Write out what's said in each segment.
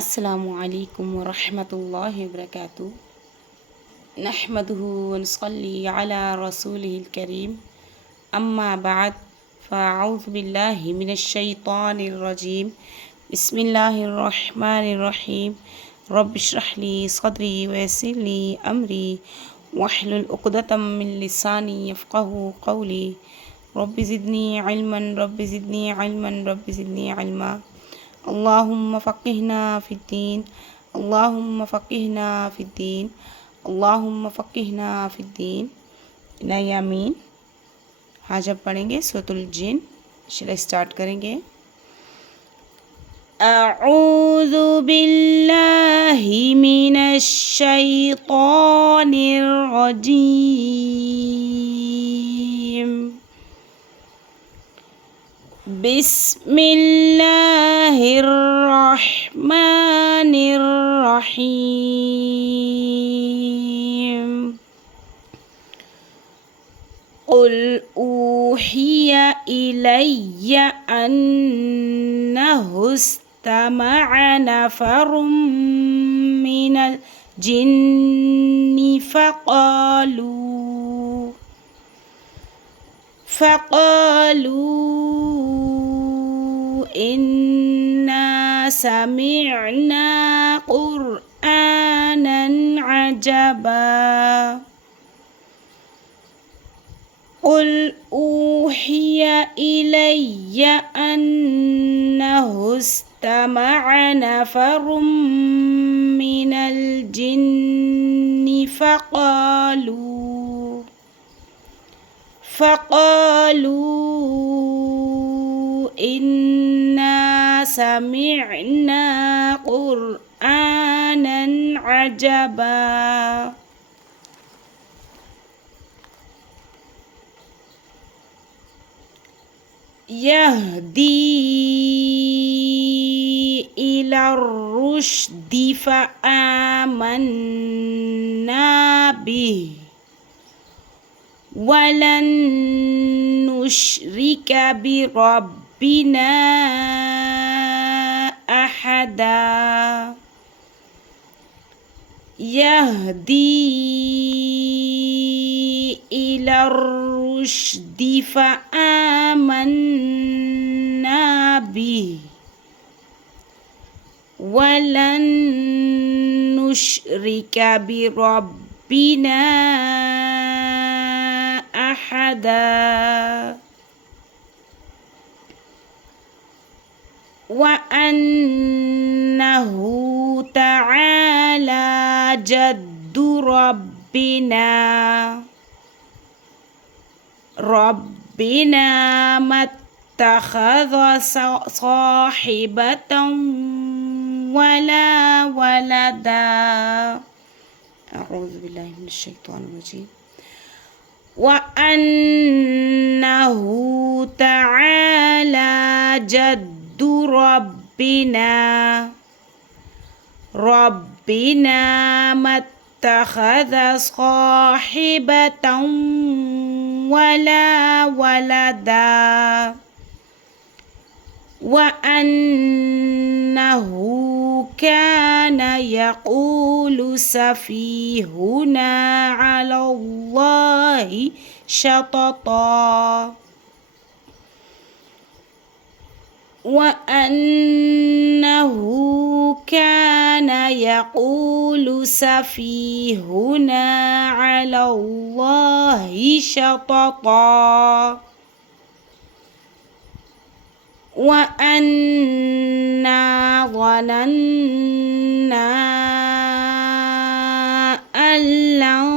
अस्सलामु अलैकुम वरहमतुल्लाहि वबरकातुहू नहमदुहु व नुसल्ली अला रसूलिहिल करीम अम्मा बाद फ़अऊज़ु बिल्लाहि मिनश शैतानिर रजीम बिस्मिल्लाहिर रहमानिर रहीम रब्बि इश्रह ली सदरी व यस्सिर ली अमरी वहलुल उक़दतम मिन लिसानी यफ़क़हू क़ौली रब्बि ज़िदनी इल्मन रब्बि ज़िदनी इल्मन रब्बि ज़िदनी इल्मा अल्लाहुम्मा फ़क़्क़िहना फ़िद्दीन अल्लाहुम्मा फ़क़्क़िहना फ़िद्दीन अल्लाहुम्मा फ़क़्क़िहना फ़िद्दीन इलाही आमीन। आज हम पढ़ेंगे सूरतुल जिन। चलिए स्टार्ट करेंगे। अऊज़ु बिल्लाहि मिनश शैतानिर रजीम बिस्मिल्लाहिर्रहमानिर्रहीम क़ुल ऊहिया इलैया अन्नहु इस्तमअ नफ़रुम मिनल जिन्नि फ़क़ालू इन्ना समिअना क़ुरआनन अजबा क़ुल ऊहिया इलैया अन्नहु इस्तमअ नफ़रुम मिनल जिन्नि फ़क़ालू इन्ना समिअना क़ुरआनन अजबा यहदी इलर रुश्दि फ़आमन्ना बिही वलन नुश्रिका बिरब्बिना अहदा यहदी इलर रुश्दि फ़आमन्ना बिही वलन नुश्रिका बिरब्बिना अहदा वअन्नहु तआला जद्दु रब्बिना मत्तख़ज़ साहिबतन वला वलदा अऊज़ु बिल्लाहि मिनश शैतानिर रजीम वअन्नहु तआला जद्दु रब्बिना मत्तख़ज़ साहिबतन वला वलदा वअन्नहु कान यक़ूलु सफ़ीहुना अलल्लाहि शतता वअन्नहु कान यक़ूलु सफ़ीहुना अलल्लाहि शतता वअन्ना ظनन्ना अल्लन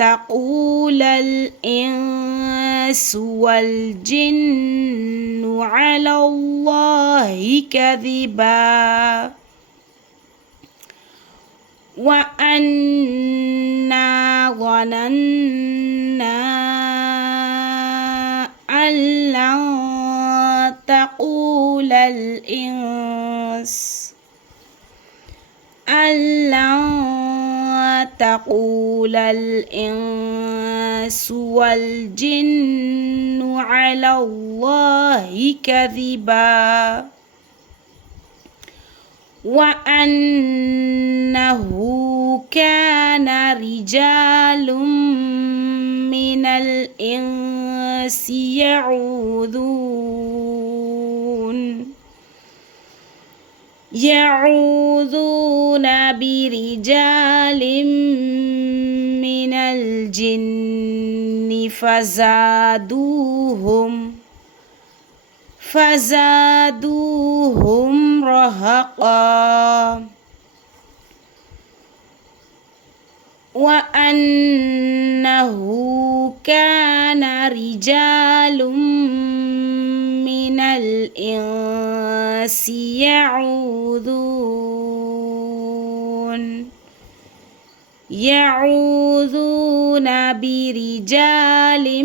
तक़ूलल इंस वल जिन्नु अलल्लाहि कज़िबा वअन्ना ظनन्ना अल्लन तक़ूलल इंस तक़ूलल इंस الإنس والجن على الله كذبا وأنه كان رجال من الإنس يعوذون برجال من الجن فزادوهم رهقا وأنه كان رجال من الإنس يعوذون برجال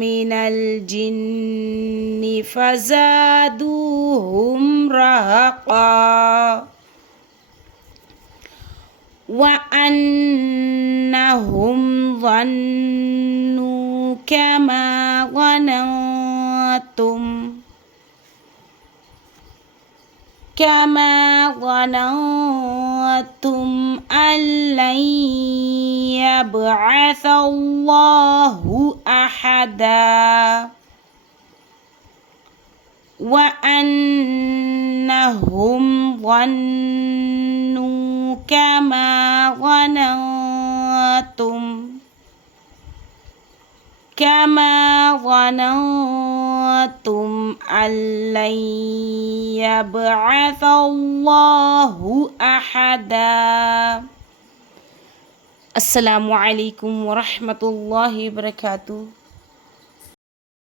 من الجن فزادوهم رهقا وأنهم ظنوا كما ظننتم أن لن يبعث الله أحدا وأنهم ظنوا كما ظننتم أن لن يبعث الله أحدا. السلام عليكم ورحمة الله وبركاته.